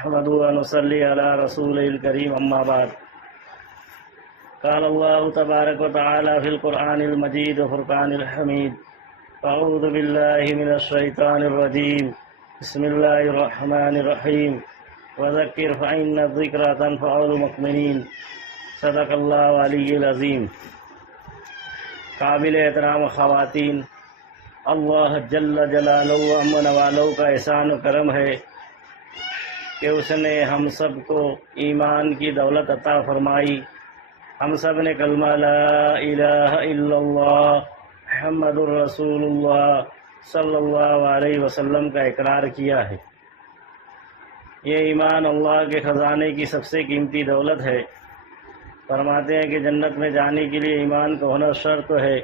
نحمد ونصلي على رسوله الكريم أما بعد قال الله تبارك وتعالى في القرآن المجيد وفرقان الحميد أعوذ بالله من الشيطان الرجيم بسم الله الرحمن الرحيم وذكر فإن الذكرى تنفع المؤمنين صدق اللہ علی العظیم۔ قابل احترام خواتین، اللہ جل جلالہ و امن والوں کا احسان و کرم ہے کہ اس نے ہم سب کو ایمان کی دولت عطا فرمائی۔ ہم سب نے کلمہ لا الہ الا اللہ محمد الرسول اللہ صلی اللہ علیہ وسلم کا اقرار کیا ہے۔ یہ ایمان اللہ کے خزانے کی سب سے قیمتی دولت ہے۔ فرماتے ہیں کہ جنت میں جانے کے لیے ایمان کا ہونا شرط ہے،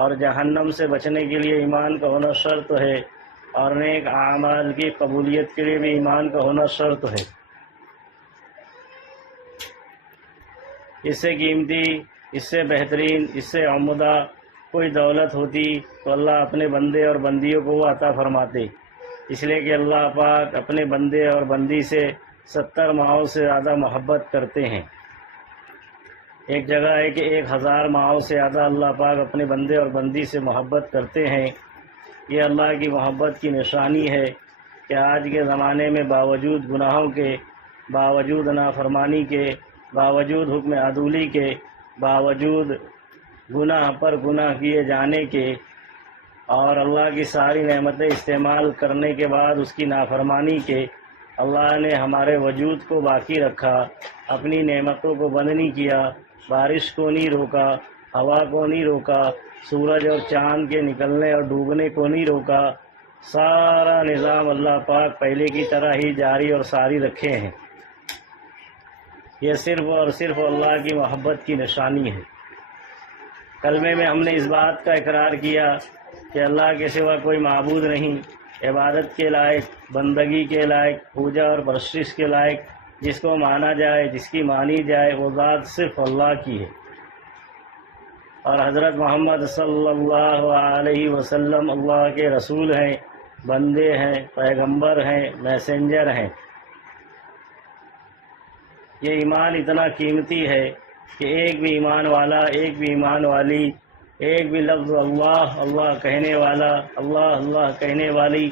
اور جہنم سے بچنے کے لیے ایمان کا ہونا شرط ہے، اور نیک اعمال کی قبولیت کے لیے بھی ایمان کا ہونا شرط ہے۔ اس سے قیمتی، اس سے بہترین، اس سے عمدہ کوئی دولت ہوتی تو اللہ اپنے بندے اور بندیوں کو وہ عطا فرماتے، اس لیے کہ اللہ پاک اپنے بندے اور بندی سے 70 ماہوں سے زیادہ محبت کرتے ہیں۔ ایک جگہ ہے کہ 1000 ماہوں سے زیادہ اللہ پاک اپنے بندے اور بندی سے محبت کرتے ہیں۔ یہ اللہ کی محبت کی نشانی ہے کہ آج کے زمانے میں باوجود گناہوں کے، باوجود نافرمانی کے، باوجود حکم عدولی کے، باوجود گناہ پر گناہ کیے جانے کے، اور اللہ کی ساری نعمتیں استعمال کرنے کے بعد اس کی نافرمانی کے، اللہ نے ہمارے وجود کو باقی رکھا، اپنی نعمتوں کو بند نہیں کیا، بارش کو نہیں روکا، ہوا کو نہیں روکا، سورج اور چاند کے نکلنے اور ڈوبنے کو نہیں روکا۔ سارا نظام اللہ پاک پہلے کی طرح ہی جاری اور ساری رکھے ہیں۔ یہ صرف اور صرف اللہ کی محبت کی نشانی ہے۔ کلمے میں ہم نے اس بات کا اقرار کیا کہ اللہ کے سوا کوئی معبود نہیں، عبادت کے لائق، بندگی کے لائق، پوجا اور پرستش کے لائق، جس کو مانا جائے، جس کی مانی جائے، وہ ذات صرف اللہ کی ہے۔ اور حضرت محمد صلی اللہ علیہ وسلم اللہ کے رسول ہیں، بندے ہیں، پیغمبر ہیں، میسنجر ہیں۔ یہ ایمان اتنا قیمتی ہے کہ ایک بھی ایمان والا، ایک بھی ایمان والی، ایک بھی لفظ اللہ اللہ کہنے والا، اللہ اللہ کہنے والی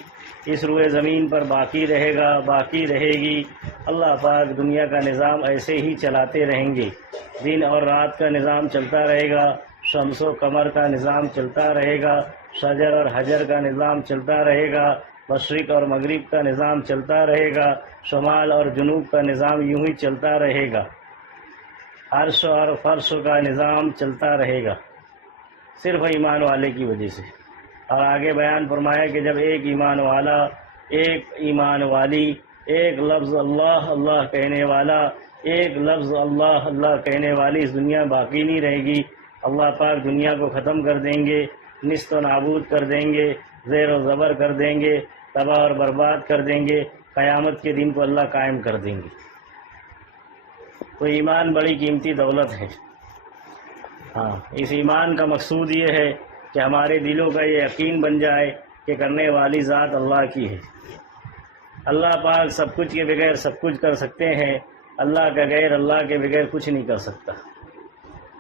اس روئے زمین پر باقی رہے گا، باقی رہے گی۔ اللہ پاک دنیا کا نظام ایسے ہی چلاتے رہیں گے، دن اور رات کا نظام چلتا رہے گا، شمس و قمر کا نظام چلتا رہے گا، شجر اور حجر کا نظام چلتا رہے گا، مشرق اور مغرب کا نظام چلتا رہے گا، شمال اور جنوب کا نظام یوں ہی چلتا رہے گا، عرش اور فرش کا نظام چلتا رہے گا، صرف ایمان والے کی وجہ سے۔ اور آگے بیان فرمایا کہ جب ایک ایمان والا، ایک ایمان والی، ایک لفظ اللہ اللہ کہنے والا، ایک لفظ اللہ اللہ کہنے والی اس دنیا باقی نہیں رہے گی، اللہ پاک دنیا کو ختم کر دیں گے، نیست و نابود کر دیں گے، زیر و زبر کر دیں گے، تباہ اور برباد کر دیں گے، قیامت کے دن کو اللہ قائم کر دیں گے۔ تو ایمان بڑی قیمتی دولت ہے۔ اس ایمان کا مقصود یہ ہے کہ ہمارے دلوں کا یہ یقین بن جائے کہ کرنے والی ذات اللہ کی ہے۔ اللہ پاک سب کچھ کے بغیر سب کچھ کر سکتے ہیں، اللہ کا غیر اللہ کے بغیر کچھ نہیں کر سکتا۔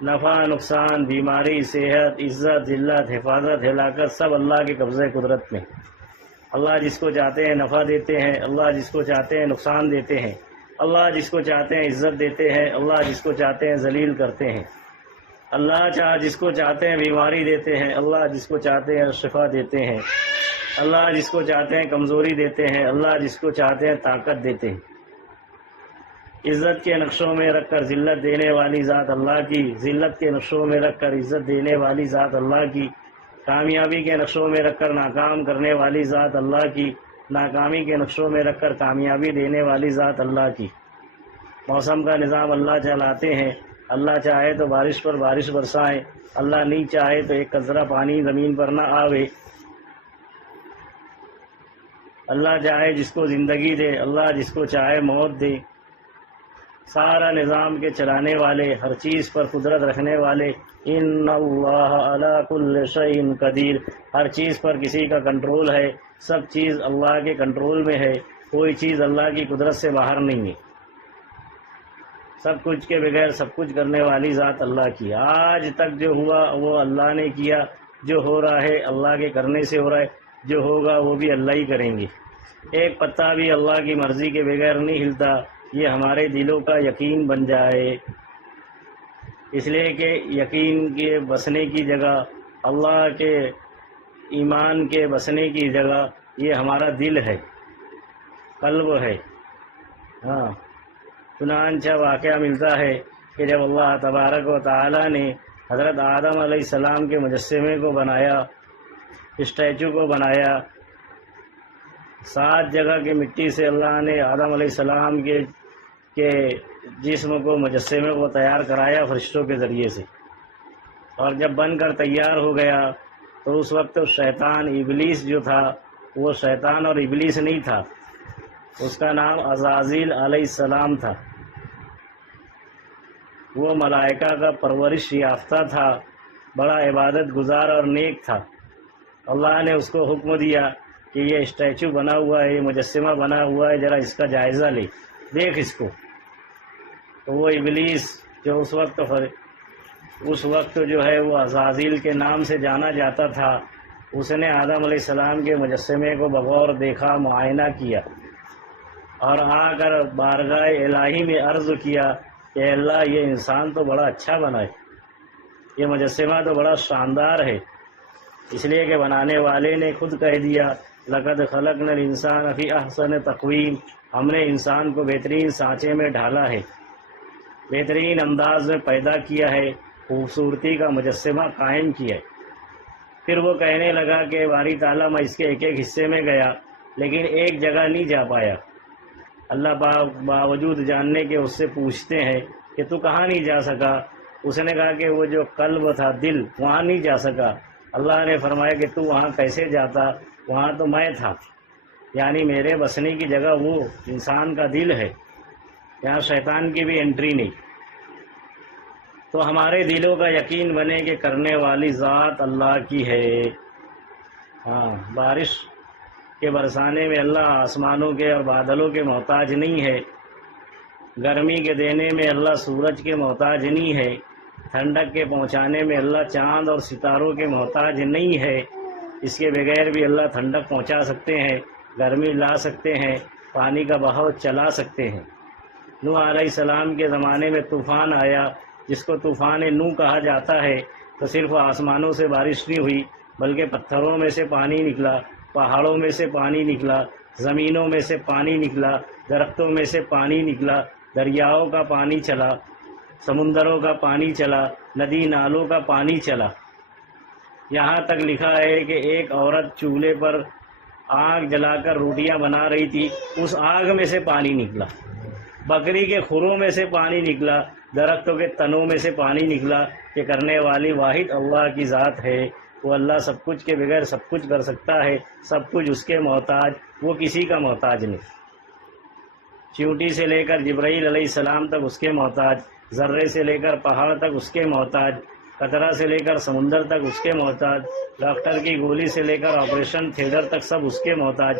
نفع، نقصان، بیماری، صحت، عزت، ذلت، حفاظت، ہلاکت سب اللہ کے قبضے قدرت میں۔ اللہ جس کو چاہتے ہیں نفع دیتے ہیں، اللہ جس کو چاہتے ہیں نقصان دیتے ہیں، اللہ جس کو چاہتے ہیں عزت دیتے ہیں، اللہ جس کو چاہتے ہیں ذلیل کرتے ہیں، اللہ جس کو چاہتے ہیں بیماری دیتے ہیں، اللہ جس کو چاہتے ہیں شفا دیتے ہیں، اللہ جس کو چاہتے ہیں کمزوری دیتے ہیں، اللہ جس کو چاہتے ہیں طاقت دیتے ہیں۔ عزت کے نقشوں میں رکھ کر ذلت دینے والی ذات اللہ کی، ذلت کے نقشوں میں رکھ کر عزت دینے والی ذات اللہ کی، کامیابی کے نقشوں میں رکھ کر ناکام کرنے والی ذات اللہ کی، ناکامی کے نقشوں میں رکھ کر کامیابی دینے والی ذات اللہ کی۔ موسم کا نظام اللہ چلاتے ہیں، اللہ چاہے تو بارش پر بارش برسائے، اللہ نہیں چاہے تو ایک قطرہ پانی زمین پر نہ آوے۔ اللہ چاہے جس کو زندگی دے، اللہ جس کو چاہے موت دے۔ سارا نظام کے چلانے والے، ہر چیز پر قدرت رکھنے والے، ان اللہ علی کل شیء قدیر، ہر چیز پر کسی کا کنٹرول ہے، سب چیز اللہ کے کنٹرول میں ہے۔ کوئی چیز اللہ کی قدرت سے باہر نہیں ہے، سب کچھ کے بغیر سب کچھ کرنے والی ذات اللہ کی۔ آج تک جو ہوا وہ اللہ نے کیا، جو ہو رہا ہے اللہ کے کرنے سے ہو رہا ہے، جو ہوگا وہ بھی اللہ ہی کریں گے۔ ایک پتا بھی اللہ کی مرضی کے بغیر نہیں ہلتا، یہ ہمارے دلوں کا یقین بن جائے، اس لیے کہ یقین کے بسنے کی جگہ، اللہ کے ایمان کے بسنے کی جگہ یہ ہمارا دل ہے، قلب ہے۔ ہاں، چنانچہ واقعہ ملتا ہے کہ جب اللہ تبارک و تعالی نے حضرت آدم علیہ السلام کے مجسمے کو بنایا، اسٹیچو کو بنایا، 7 جگہ کی مٹی سے اللہ نے آدم علیہ السلام کے جسم کو، مجسمے کو تیار کرایا فرشتوں کے ذریعے سے، اور جب بن کر تیار ہو گیا تو اس وقت شیطان ابلیس جو تھا وہ شیطان اور ابلیس نہیں تھا، اس کا نام عزازیل علیہ السلام تھا۔ وہ ملائکہ کا پرورش یافتہ تھا، بڑا عبادت گزار اور نیک تھا۔ اللہ نے اس کو حکم دیا کہ یہ اسٹیچو بنا ہوا ہے، یہ مجسمہ بنا ہوا ہے، ذرا اس کا جائزہ لے، دیکھ اس کو۔ تو وہ ابلیس جو اس وقت جو ہے وہ عزازیل کے نام سے جانا جاتا تھا، اس نے آدم علیہ السلام کے مجسمے کو بغور دیکھا، معائنہ کیا، اور آ کر بارگاہ الہی میں عرض کیا کہ اللہ یہ انسان تو بڑا اچھا بنا ہے، یہ مجسمہ تو بڑا شاندار ہے، اس لیے کہ بنانے والے نے خود کہہ دیا لقد خلقنا الانسان فی احسن تقویم، ہم نے انسان کو بہترین سانچے میں ڈھالا ہے، بہترین انداز میں پیدا کیا ہے، خوبصورتی کا مجسمہ قائم کیا ہے۔ پھر وہ کہنے لگا کہ باری تعالیٰ میں اس کے ایک ایک حصے میں گیا لیکن ایک جگہ نہیں جا پایا۔ اللہ پاک باوجود جاننے کے اس سے پوچھتے ہیں کہ تو کہاں نہیں جا سکا؟ اس نے کہا کہ وہ جو قلب تھا، دل، وہاں نہیں جا سکا۔ اللہ نے فرمایا کہ تو وہاں کیسے جاتا؟ وہاں تو میں تھا، یعنی میرے بسنے کی جگہ وہ انسان کا دل ہے، یہاں شیطان کی بھی انٹری نہیں۔ تو ہمارے دلوں کا یقین بنے کہ کرنے والی ذات اللہ کی ہے۔ ہاں، بارش کے برسانے میں اللہ آسمانوں کے اور بادلوں کے محتاج نہیں ہے، گرمی کے دینے میں اللہ سورج کے محتاج نہیں ہے، ٹھنڈک کے پہنچانے میں اللہ چاند اور ستاروں کے محتاج نہیں ہے، اس کے بغیر بھی اللہ ٹھنڈک پہنچا سکتے ہیں، گرمی لا سکتے ہیں، پانی کا بہاؤ چلا سکتے ہیں۔ نوح علیہ السلام کے زمانے میں طوفان آیا، جس کو طوفان نوح کہا جاتا ہے، تو صرف آسمانوں سے بارش نہیں ہوئی بلکہ پتھروں میں سے پانی نکلا، پہاڑوں میں سے پانی نکلا، زمینوں میں سے پانی نکلا، درختوں میں سے پانی نکلا، دریاؤں کا پانی چلا، سمندروں کا پانی چلا، ندی نالوں کا پانی چلا۔ یہاں تک لکھا ہے کہ ایک عورت چولہے پر آگ جلا کر روٹیاں بنا رہی تھی، اس آگ میں سے پانی نکلا، بکری کے کھروں میں سے پانی نکلا، درختوں کے تنوں میں سے پانی نکلا، کہ کرنے والی واحد اللہ کی ذات ہے۔ وہ اللہ سب کچھ کے بغیر سب کچھ کر سکتا ہے، سب کچھ اس کے محتاج، وہ کسی کا محتاج نہیں۔ چیونٹی سے لے کر جبرائیل علیہ السلام تک اس کے محتاج، ذرے سے لے کر پہاڑ تک اس کے محتاج، قطرہ سے لے کر سمندر تک اس کے محتاج، ڈاکٹر کی گولی سے لے کر آپریشن تھیٹر تک سب اس کے محتاج،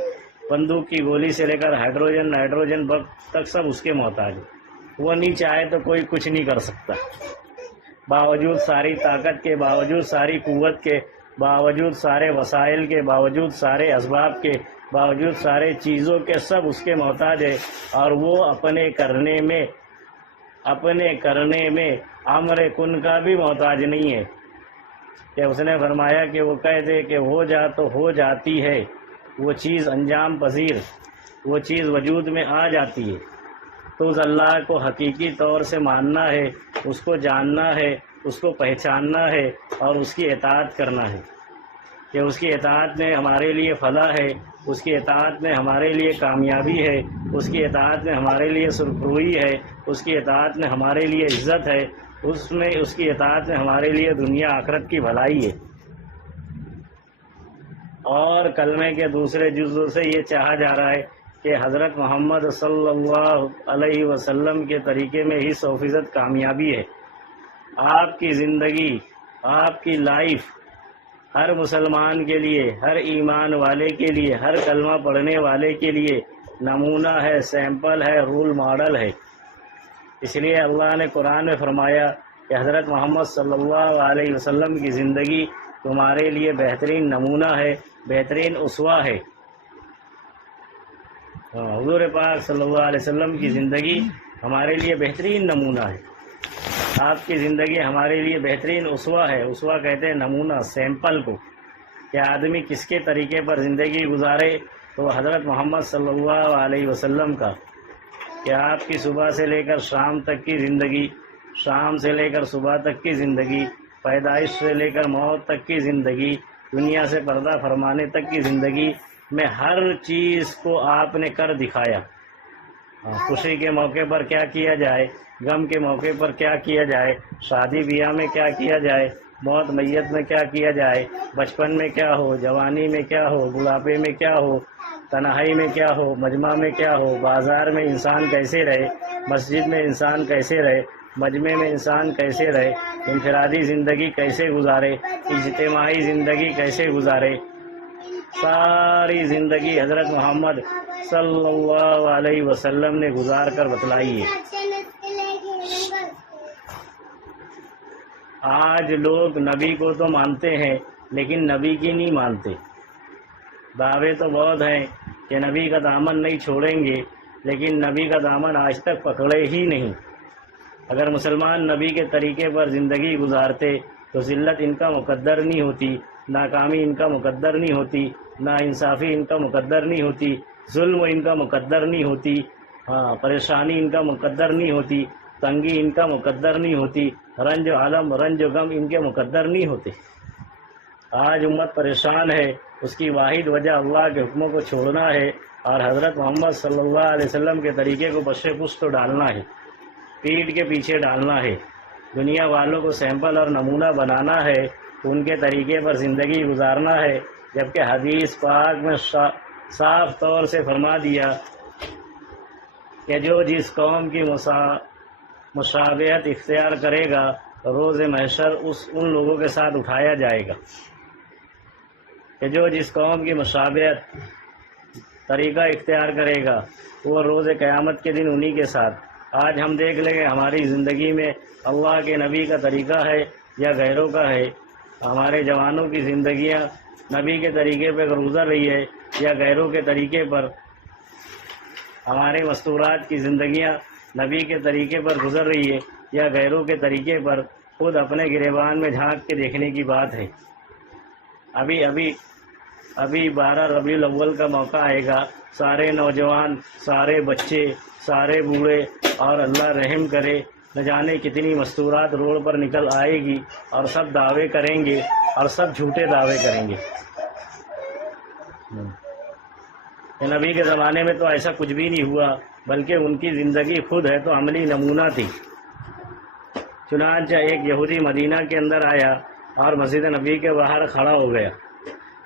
بندوق کی گولی سے لے کر ہائیڈروجن نائٹروجن بم تک سب اس کے محتاج۔ وہ نہیں چاہے تو کوئی کچھ نہیں کر سکتا۔ باوجود ساری طاقت کے، باوجود ساری قوت کے، باوجود سارے وسائل کے، باوجود سارے اسباب کے، باوجود سارے چیزوں کے، سب اس کے محتاج ہے، اور وہ اپنے کرنے میں امر کن کا بھی محتاج نہیں ہے، کہ اس نے فرمایا کہ وہ کہہ دے کہ ہو جا تو ہو جاتی ہے، وہ چیز انجام پذیر، وہ چیز وجود میں آ جاتی ہے۔ تو اس اللہ کو حقیقی طور سے ماننا ہے، اس کو جاننا ہے، اس کو پہچاننا ہے، اور اس کی اطاعت کرنا ہے، کہ اس کی اطاعت میں ہمارے لیے فلاح ہے، اس کی اطاعت میں ہمارے لیے کامیابی ہے، اس کی اطاعت میں ہمارے لیے سرخروئی ہے، اس کی اطاعت میں ہمارے لیے عزت ہے، اس کی اطاعت میں ہمارے لیے دنیا آخرت کی بھلائی ہے۔ اور کلمے کے دوسرے جزء سے یہ چاہا جا رہا ہے کہ حضرت محمد صلی اللہ علیہ وسلم کے طریقے میں ہی 100% کامیابی ہے۔ آپ کی زندگی، آپ کی لائف ہر مسلمان کے لیے، ہر ایمان والے کے لیے، ہر کلمہ پڑھنے والے کے لیے نمونہ ہے، سیمپل ہے، رول ماڈل ہے۔ اس لیے اللہ نے قرآن میں فرمایا کہ حضرت محمد صلی اللہ علیہ وسلم کی زندگی تمہارے لیے بہترین نمونہ ہے، بہترین اسوہ ہے۔ حضور پاک صلی اللہ علیہ وسلم کی زندگی ہمارے لیے بہترین نمونہ ہے، آپ کی زندگی ہمارے لیے بہترین اسوہ ہے۔ اسوہ کہتے ہیں نمونہ، سیمپل کو، کہ آدمی کس کے طریقے پر زندگی گزارے، تو حضرت محمد صلی اللہ علیہ وسلم کا، کہ آپ کی صبح سے لے کر شام تک کی زندگی، شام سے لے کر صبح تک کی زندگی، پیدائش سے لے کر موت تک کی زندگی، دنیا سے پردہ فرمانے تک کی زندگی میں ہر چیز کو آپ نے کر دکھایا۔ خوشی کے موقع پر کیا کیا جائے، غم کے موقع پر کیا کیا جائے، شادی بیاہ میں کیا کیا جائے، موت میت میں کیا کیا جائے، بچپن میں کیا ہو، جوانی میں کیا ہو، بڑھاپے میں کیا ہو، تنہائی میں کیا ہو، مجمع میں کیا ہو، بازار میں انسان کیسے رہے، مسجد میں انسان کیسے رہے، مجمع میں انسان کیسے رہے، انفرادی زندگی کیسے گزارے، اجتماعی زندگی کیسے گزارے، ساری زندگی حضرت محمد صلی اللہ علیہ وسلم نے گزار کر بتلائی ہے۔ آج لوگ نبی کو تو مانتے ہیں لیکن نبی کی نہیں مانتے۔ دعوے تو بہت ہیں کہ نبی کا دامن نہیں چھوڑیں گے، لیکن نبی کا دامن آج تک پکڑے ہی نہیں۔ اگر مسلمان نبی کے طریقے پر زندگی گزارتے تو ذلت ان کا مقدر نہیں ہوتی، ناکامی ان کا مقدر نہیں ہوتی، ناانصافی ان کا مقدر نہیں ہوتی، ظلم ان کا مقدر نہیں ہوتی، پریشانی ان کا مقدر نہیں ہوتی، تنگی ان کا مقدر نہیں ہوتی، رنج و علم، رنج و غم ان کے مقدر نہیں ہوتے۔ آج امت پریشان ہے، اس کی واحد وجہ اللہ کے حکموں کو چھوڑنا ہے اور حضرت محمد صلی اللہ علیہ وسلم کے طریقے کو بشے پشت ڈالنا ہے، پیٹھ کے پیچھے ڈالنا ہے، دنیا والوں کو سیمپل اور نمونہ بنانا ہے، ان کے طریقے پر زندگی گزارنا ہے، جبکہ حدیث پاک میں صاف طور سے فرما دیا کہ جو جس قوم کی مشابہت اختیار کرے گا روز محشر ان لوگوں کے ساتھ اٹھایا جائے گا، کہ جو جس قوم کی مشابہت طریقہ اختیار کرے گا وہ روز قیامت کے دن انہی کے ساتھ۔ آج ہم دیکھ لیں کہ ہماری زندگی میں اللہ کے نبی کا طریقہ ہے یا غیروں کا ہے، ہمارے جوانوں کی زندگیاں نبی کے طریقے پر گزر رہی ہے یا غیروں کے طریقے پر، ہمارے مستورات کی زندگیاں نبی کے طریقے پر گزر رہی ہے یا غیروں کے طریقے پر، خود اپنے گریبان میں جھانک کے دیکھنے کی بات ہے۔ ابھی 12 ربیع الاول کا موقع آئے گا، سارے نوجوان، سارے بچے، سارے بوڑھے اور اللہ رحم کرے نہ جانے کتنی مستورات روڈ پر نکل آئے گی اور سب دعوے کریں گے اور سب جھوٹے دعوے کریں گے۔ نبی کے زمانے میں تو ایسا کچھ بھی نہیں ہوا، بلکہ ان کی زندگی خود ہے تو عملی نمونہ تھی۔ چنانچہ ایک یہودی مدینہ کے اندر آیا اور مسجد نبی کے باہر کھڑا ہو گیا۔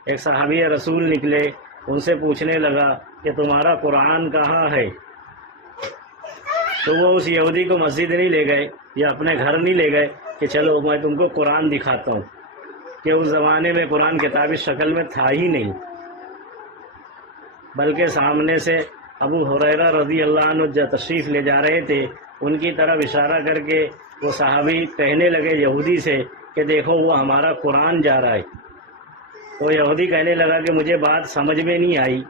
ایک صحابی رسول نکلے، ان سے پوچھنے لگا کہ تمہارا قرآن کہاں ہے؟ تو وہ اس یہودی کو مسجد نہیں لے گئے یا اپنے گھر نہیں لے گئے کہ چلو میں تم کو قرآن دکھاتا ہوں، کہ اس زمانے میں قرآن کتابی شکل میں تھا ہی نہیں، بلکہ سامنے سے ابو ہریرہ رضی اللہ عنہ جو تشریف لے جا رہے تھے ان کی طرف اشارہ کر کے وہ صحابی کہنے لگے یہودی سے کہ دیکھو وہ ہمارا قرآن جا رہا ہے۔ وہ یہودی کہنے لگا کہ مجھے بات سمجھ میں نہیں آئی۔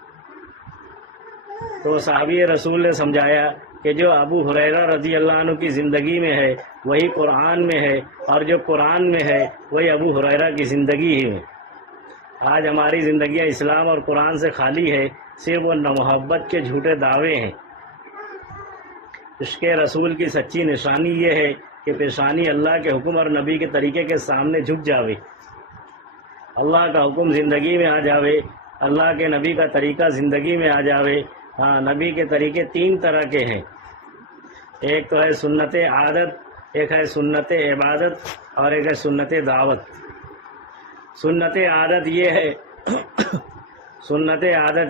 تو صحابی رسول نے سمجھایا کہ جو ابو ہریرہ رضی اللہ عنہ کی زندگی میں ہے وہی قرآن میں ہے، اور جو قرآن میں ہے وہی ابو ہریرہ کی زندگی ہی ہے۔ آج ہماری زندگیاں اسلام اور قرآن سے خالی ہے، صرف وہ محبت کے جھوٹے دعوے ہیں۔ عشق رسول کی سچی نشانی یہ ہے کہ پیشانی اللہ کے حکم اور نبی کے طریقے کے سامنے جھک جاوے، اللہ کا حکم زندگی میں آ جاوے، اللہ کے نبی کا طریقہ زندگی میں آ جاوے۔ نبی کے طریقے 3 طرح کے ہیں، ایک تو ہے سنت عادت، ایک ہے سنت عبادت اور ایک ہے سنت دعوت۔ سنت عادت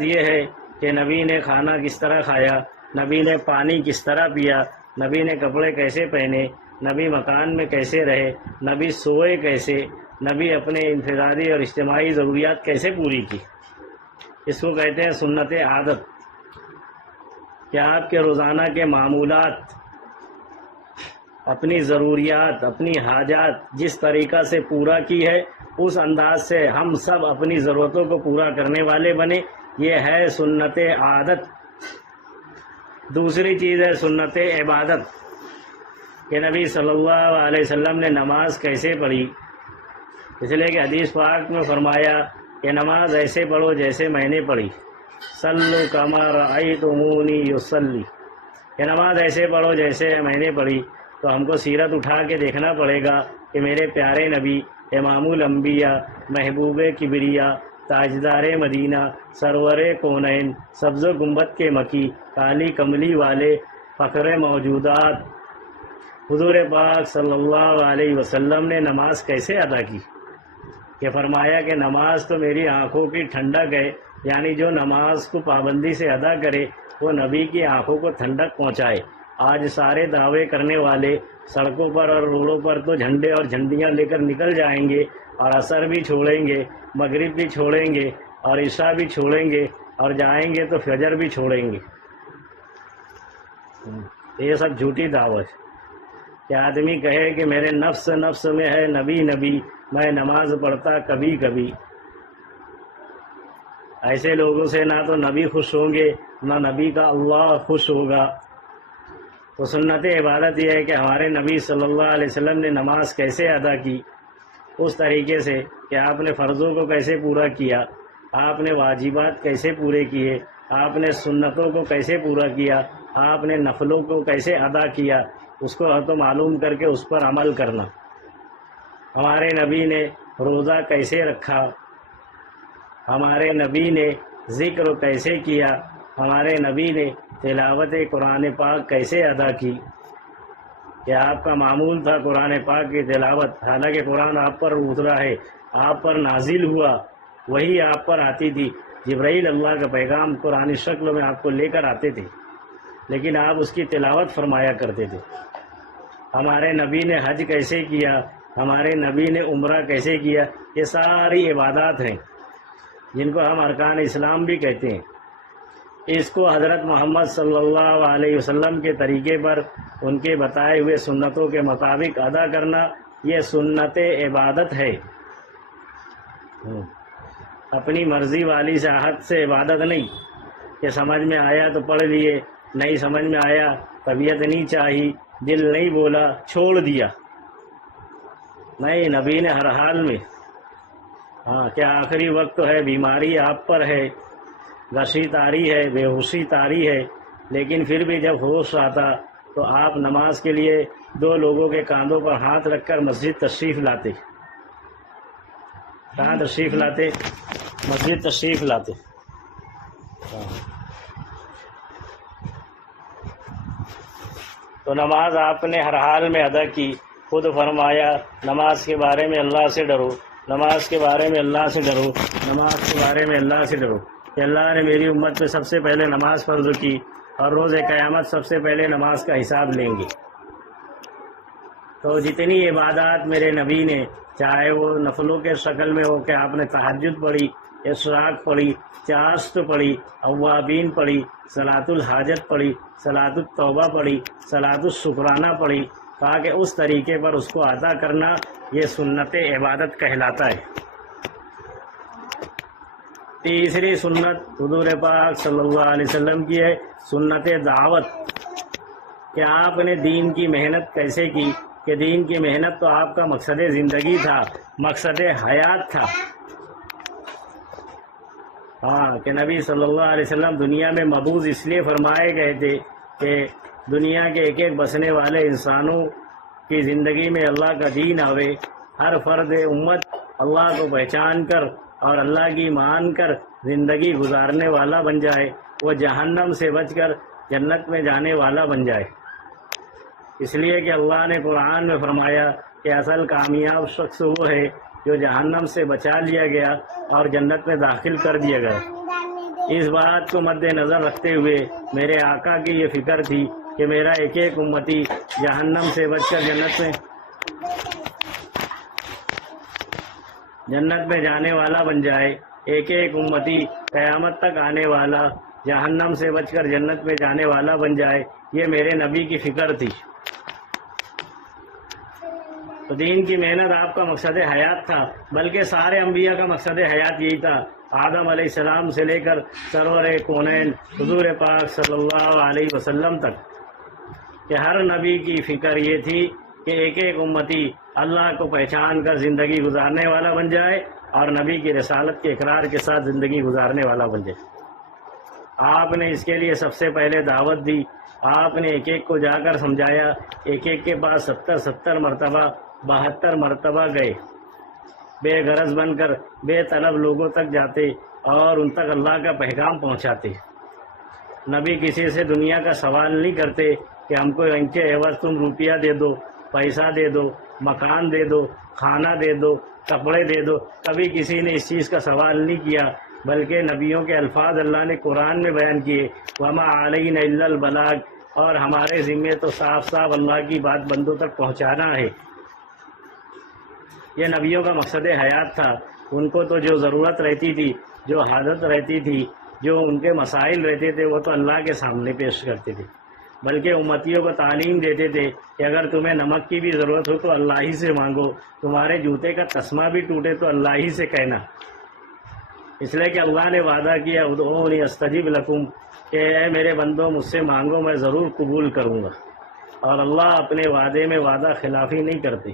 یہ ہے کہ نبی نے کھانا کس طرح کھایا، نبی نے پانی کس طرح پیا، نبی نے کپڑے کیسے پہنے، نبی مکان میں کیسے رہے، نبی سوئے کیسے، نبی اپنے انفرادی اور اجتماعی ضروریات کیسے پوری کی، اس کو کہتے ہیں سنت عادت۔ کہ آپ کے روزانہ کے معمولات، اپنی ضروریات، اپنی حاجات جس طریقہ سے پورا کی ہے اس انداز سے ہم سب اپنی ضرورتوں کو پورا کرنے والے بنے. یہ ہے سنت عادت. دوسری چیز ہے سنت عبادت کہ نبی صلی اللہ علیہ وسلم نے نماز کیسے پڑھی، اس لیے کہ حدیث پاک میں فرمایا کہ نماز ایسے پڑھو جیسے میں نے پڑھی. صلو کما رأیتمونی یصلی، کہ نماز ایسے پڑھو جیسے میں نے پڑھی. تو ہم کو سیرت اٹھا کے دیکھنا پڑے گا کہ میرے پیارے نبی امام الانبیاء، محبوب کبریا، تاجدار مدینہ، سرور کونین، سبز و گنبد کے مکی، کالی کملی والے، فخر موجودات حضور پاک صلی اللہ علیہ وسلم نے نماز کیسے ادا کی کہ فرمایا کہ نماز تو میری آنکھوں کی ٹھنڈک ہے. یعنی جو نماز کو پابندی سے ادا کرے وہ نبی کی آنکھوں کو ٹھنڈک پہنچائے. آج سارے دعوے کرنے والے سڑکوں پر اور روڈوں پر تو جھنڈے اور جھنڈیاں لے کر نکل جائیں گے اور عصر بھی چھوڑیں گے، مغرب بھی چھوڑیں گے اور عشاء بھی چھوڑیں گے اور جائیں گے تو فجر بھی چھوڑیں گے. یہ سب جھوٹی دعوت ہے کہ آدمی کہے کہ میرے نفس میں ہے نبی نبی، میں نماز پڑھتا کبھی کبھی. ایسے لوگوں سے نہ تو نبی خوش ہوں گے نہ نبی کا اللہ خوش ہوگا. تو سنت عبادت یہ ہے کہ ہمارے نبی صلی اللہ علیہ وسلم نے نماز کیسے ادا کی، اس طریقے سے کہ آپ نے فرضوں کو کیسے پورا کیا، آپ نے واجبات کیسے پورے کیے، آپ نے سنتوں کو کیسے پورا کیا، آپ نے نفلوں کو کیسے ادا کیا، اس کو تو معلوم کر کے اس پر عمل کرنا. ہمارے نبی نے روزہ کیسے رکھا، ہمارے نبی نے ذکر کیسے کیا، ہمارے نبی نے تلاوت قرآن پاک کیسے ادا کی. کہ آپ کا معمول تھا قرآن پاک کی تلاوت، حالانکہ قرآن آپ پر اترا ہے، آپ پر نازل ہوا، وہی آپ پر آتی تھی. جبرائیل اللہ کا پیغام قرآنی شکل میں آپ کو لے کر آتے تھے، لیکن آپ اس کی تلاوت فرمایا کرتے تھے. ہمارے نبی نے حج کیسے کیا، ہمارے نبی نے عمرہ کیسے کیا. یہ ساری عبادات ہیں جن کو ہم ارکان اسلام بھی کہتے ہیں. اس کو حضرت محمد صلی اللہ علیہ وسلم کے طریقے پر ان کے بتائے ہوئے سنتوں کے مطابق ادا کرنا، یہ سنت عبادت ہے. اپنی مرضی والی چاہت سے عبادت نہیں کہ سمجھ میں آیا تو پڑھ لیے، نہیں سمجھ میں آیا، طبیعت نہیں چاہی، دل نہیں بولا، چھوڑ دیا. نہیں، نبی نے ہر حال میں، کیا آخری وقت ہے، بیماری آپ پر ہے، غشی طاری ہے، بے ہوشی طاری ہے، لیکن پھر بھی جب ہوش آتا تو آپ نماز کے لیے دو لوگوں کے کاندھوں پر ہاتھ رکھ کر مسجد تشریف لاتے. کہاں تشریف لاتے؟ مسجد تشریف لاتے. تو نماز آپ نے ہر حال میں ادا کی. خود فرمایا نماز کے بارے میں اللہ سے ڈرو، نماز کے بارے میں اللہ سے ڈرو، نماز کے بارے میں اللہ سے ڈرو. کہ اللہ نے میری امت پہ سب سے پہلے نماز فرض کی اور روز قیامت سب سے پہلے نماز کا حساب لیں گے. تو جتنی عبادات میرے نبی نے، چاہے وہ نفلوں کے شکل میں ہو کہ آپ نے تہجد پڑھی، اشراق پڑھی، چاشت پڑھی، اوابین پڑھی، صلاۃ الحاجت پڑھی، صلاۃ التوبہ پڑھی، صلاۃ الشکرانہ پڑھی، تاکہ اس طریقے پر اس کو ادا کرنا یہ سنت عبادت کہلاتا ہے. تیسری سنت حضور پاک صلی اللہ علیہ وسلم کی ہے سنت دعوت. کہ آپ نے دین کی محنت کیسے کی، کہ دین کی محنت تو آپ کا مقصد زندگی تھا، مقصد حیات تھا. کہ نبی صلی اللہ علیہ وسلم دنیا میں مبعوث اس لیے فرمائے گئے تھے کہ دنیا کے ایک ایک بسنے والے انسانوں کی زندگی میں اللہ کا دین آوے، ہر فرد امت اللہ کو پہچان کر اور اللہ کی مان کر زندگی گزارنے والا بن جائے، وہ جہنم سے بچ کر جنت میں جانے والا بن جائے. اس لیے کہ اللہ نے قرآن میں فرمایا کہ اصل کامیاب شخص وہ ہے جو جہنم سے بچا لیا گیا اور جنت میں داخل کر دیا گیا. اس بات کو مد نظر رکھتے ہوئے میرے آقا کی یہ فکر تھی کہ میرا ایک ایک امتی جہنم سے بچ کر جنت میں جانے والا بن جائے. ایک ایک امتی قیامت تک آنے والا جہنم سے بچ کر جنت میں جانے والا بن جائے، یہ میرے نبی کی فکر تھی۔ تو دین کی محنت آپ کا مقصد حیات تھا، بلکہ سارے انبیاء کا مقصد حیات یہی تھا، آدم علیہ السلام سے لے کر سرور کونین حضور پاک صلی اللہ علیہ وسلم تک، کہ ہر نبی کی فکر یہ تھی کہ ایک ایک امتی اللہ کو پہچان کر زندگی گزارنے والا بن جائے اور نبی کی رسالت کے اقرار کے ساتھ زندگی گزارنے والا بن جائے۔ آپ نے اس کے لیے سب سے پہلے دعوت دی، آپ نے ایک ایک کو جا کر سمجھایا، ایک ایک کے پاس 70 مرتبہ 72 مرتبہ گئے، بے غرض بن کر بے طلب لوگوں تک جاتے اور ان تک اللہ کا پیغام پہنچاتے۔ نبی کسی سے دنیا کا سوال نہیں کرتے کہ ہم کو ان کے عوض تم روپیہ دے دو، پیسہ دے دو، مکان دے دو، کھانا دے دو، کپڑے دے دو، کبھی کسی نے اس چیز کا سوال نہیں کیا، بلکہ نبیوں کے الفاظ اللہ نے قرآن میں بیان کیے، وَمَا عَلَيْنَا إِلَّا الْبَلَاغُ، اور ہمارے ذمے تو صاف صاف اللہ کی بات بندوں تک پہنچانا ہے۔ یہ نبیوں کا مقصد حیات تھا۔ ان کو تو جو ضرورت رہتی تھی، جو حاجت رہتی تھی، جو ان کے مسائل رہتے تھے، وہ تو اللہ کے سامنے پیش کرتے تھے، بلکہ امتیوں کو تعلیم دیتے تھے کہ اگر تمہیں نمک کی بھی ضرورت ہو تو اللہ ہی سے مانگو، تمہارے جوتے کا تسمہ بھی ٹوٹے تو اللہ ہی سے کہنا، اس لیے کہ اللہ نے وعدہ کیا ادعونی استجب لکم، کہ اے میرے بندوں مجھ سے مانگو میں ضرور قبول کروں گا، اور اللہ اپنے وعدے میں وعدہ خلافی نہیں کرتے۔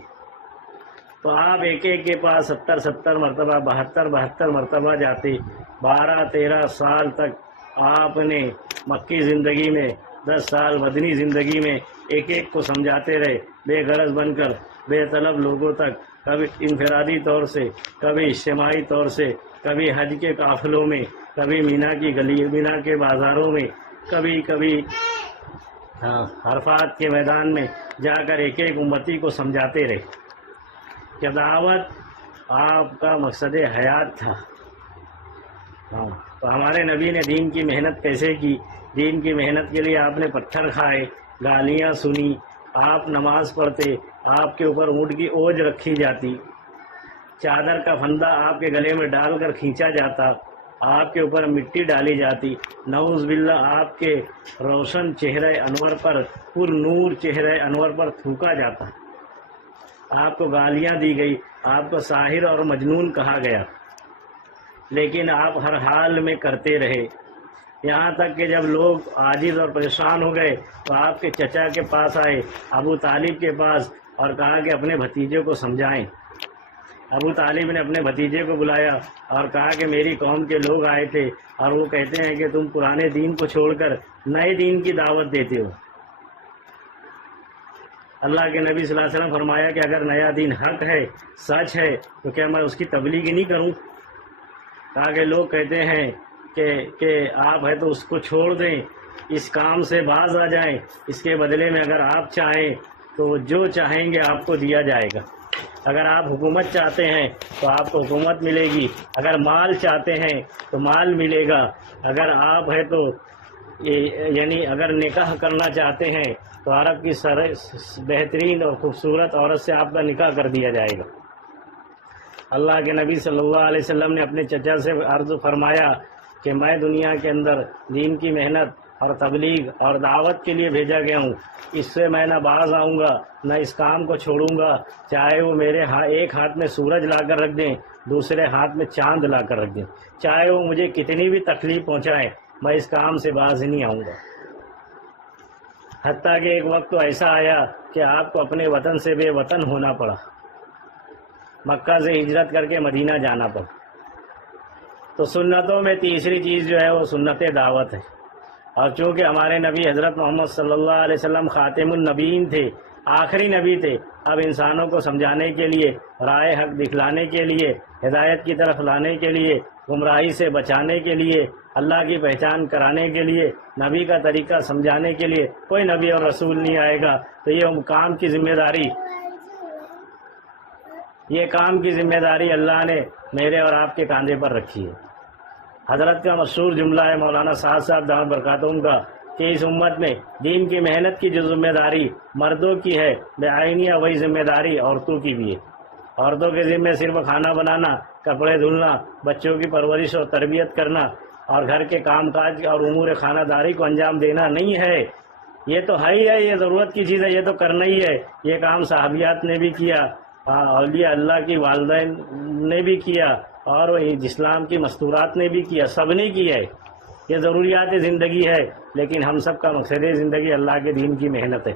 تو آپ ایک ایک کے پاس 70 مرتبہ 72 مرتبہ جاتے، 12-13 سال تک آپ نے مکی زندگی میں، 10 سال مدنی زندگی میں ایک ایک کو سمجھاتے رہے، بے غرض بن کر بے طلب لوگوں تک، کبھی انفرادی طور سے، کبھی اجتماعی طور سے، کبھی حج کے قافلوں میں، کبھی مینا کی گلی، مینا کے بازاروں میں، کبھی عرفات کے میدان میں جا کر ایک ایک امتی کو سمجھاتے رہے کہ دعوت آپ کا مقصد حیات تھا۔ تو ہمارے نبی نے دین کی محنت کیسے کی؟ دین کی محنت کے لیے آپ نے پتھر کھائے، گالیاں سنی، آپ نماز پڑھتے، آپ کے اوپر اونٹ کی اوج رکھی جاتی، چادر کا پھندا آپ کے گلے میں ڈال کر کھینچا جاتا، آپ کے اوپر مٹی ڈالی جاتی، نعوذ باللہ آپ کے روشن چہرے انور پر، پر نور چہرے انور پر تھوکا جاتا، آپ کو گالیاں دی گئی، آپ کو ساحر اور مجنون کہا گیا، لیکن آپ ہر حال میں کرتے رہے، یہاں تک کہ جب لوگ عاجز اور پریشان ہو گئے تو آپ کے چچا کے پاس آئے، ابو طالب کے پاس، اور کہا کہ اپنے بھتیجے کو سمجھائیں۔ ابو طالب نے اپنے بھتیجے کو بلایا اور کہا کہ میری قوم کے لوگ آئے تھے اور وہ کہتے ہیں کہ تم پرانے دین کو چھوڑ کر نئے دین کی دعوت دیتے ہو۔ اللہ کے نبی صلی اللہ علیہ وسلم فرمایا کہ اگر نیا دین حق ہے، سچ ہے، تو کیا میں اس کی تبلیغ نہیں کروں؟ کہا کہ لوگ کہتے ہیں کہ آپ ہے تو اس کو چھوڑ دیں، اس کام سے باز آ جائیں، اس کے بدلے میں اگر آپ چاہیں تو جو چاہیں گے آپ کو دیا جائے گا، اگر آپ حکومت چاہتے ہیں تو آپ کو حکومت ملے گی، اگر مال چاہتے ہیں تو مال ملے گا، اگر آپ ہے تو یعنی اگر نکاح کرنا چاہتے ہیں تو عرب کی بہترین اور خوبصورت عورت سے آپ کا نکاح کر دیا جائے گا۔ اللہ کے نبی صلی اللہ علیہ وسلم نے اپنے چچا سے عرض فرمایا کہ میں دنیا کے اندر دین کی محنت اور تبلیغ اور دعوت کے لیے بھیجا گیا ہوں، اس سے میں نہ باز آؤں گا، نہ اس کام کو چھوڑوں گا، چاہے وہ میرے ایک ہاتھ میں سورج لا کر رکھ دیں، دوسرے ہاتھ میں چاند لا کر رکھ دیں، چاہے وہ مجھے کتنی بھی تکلیف پہنچائیں، میں اس کام سے باز نہیں آؤں گا۔ حتیٰ کہ ایک وقت تو ایسا آیا کہ آپ کو اپنے وطن سے بے وطن ہونا پڑا، مکہ سے ہجرت کر کے مدینہ جانا پڑا۔ تو سنتوں میں تیسری چیز جو ہے وہ سنت دعوت ہے، اور چونکہ ہمارے نبی حضرت محمد صلی اللہ علیہ وسلم خاتم النبیین تھے، آخری نبی تھے، اب انسانوں کو سمجھانے کے لیے، رائے حق دکھلانے کے لیے، ہدایت کی طرف لانے کے لیے، گمراہی سے بچانے کے لیے، اللہ کی پہچان کرانے کے لیے، نبی کا طریقہ سمجھانے کے لیے کوئی نبی اور رسول نہیں آئے گا، تو یہ کام کی ذمہ داری اللہ نے میرے اور آپ کے کاندھے پر رکھی ہے۔ حضرت کا مشہور جملہ ہے مولانا سعد صاحب دامت برکاتہم کا کہ اس امت میں دین کی محنت کی جو ذمہ داری مردوں کی ہے بے آئینیہ، وہی ذمہ داری عورتوں کی بھی ہے۔ عورتوں کے ذمہ صرف کھانا بنانا، کپڑے دھلنا، بچوں کی پرورش اور تربیت کرنا، اور گھر کے کام کاج اور امور خانہ داری کو انجام دینا نہیں ہے، یہ تو ہے ہی ہے، یہ ضرورت کی چیز ہے، یہ تو کرنا ہی ہے۔ یہ کام صحابیات نے بھی کیا، اولیاء اللہ کی والدین نے بھی کیا، اور اسلام کی مستورات نے بھی کیا، سب نے کیا ہے۔ یہ ضروریات زندگی ہے، لیکن ہم سب کا مقصد زندگی اللہ کے دین کی محنت ہے۔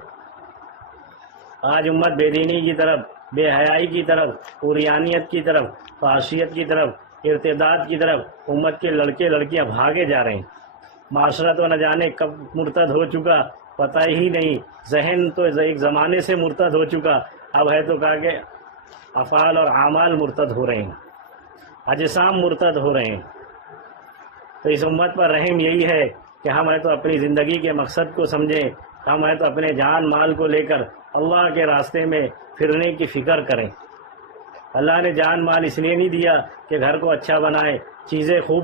آج امت بے دینی کی طرف، بے حیائی کی طرف، عریانیت کی طرف، فحشیت کی طرف، ارتداد کی طرف امت کے لڑکے لڑکیاں بھاگے جا رہے ہیں۔ معاشرہ تو نہ جانے کب مرتد ہو چکا پتہ ہی نہیں، ذہن تو ایک زمانے سے مرتد ہو چکا، اب ہے تو کہا کہ افعال اور اعمال مرتد ہو رہے ہیں، اجسام مرتد ہو رہے ہیں۔ تو اس امت پر رحم یہی ہے کہ ہم ہے تو اپنی زندگی کے مقصد کو سمجھیں، ہم ہے تو اپنے جان مال کو لے کر اللہ کے راستے میں پھرنے کی فکر کریں۔ اللہ نے جان مال اس لیے نہیں دیا کہ گھر کو اچھا بنائے، چیزیں خوب